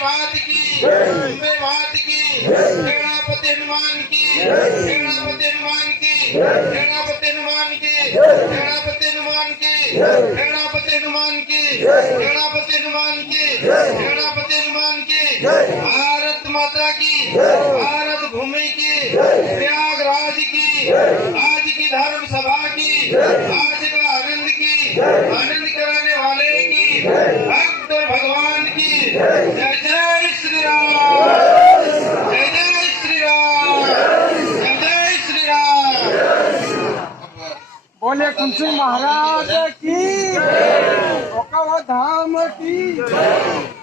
भात की अम्बे भात की गणपति हनुमान की गणपति हनुमान की गणपति हनुमान की गणपति हनुमान की गणपति हनुमान की गणपति हनुमान की गणपति हनुमान की भारत माता की भारत भूमि की प्रयागराज की आज की धर्म सभा की आज का आनंद कराने वाले की भक्त भगवान की जय जय श्री राम जय जय श्री राम जय जय श्री राम। बोले कुंसी महाराज की ओकावा धाम की जय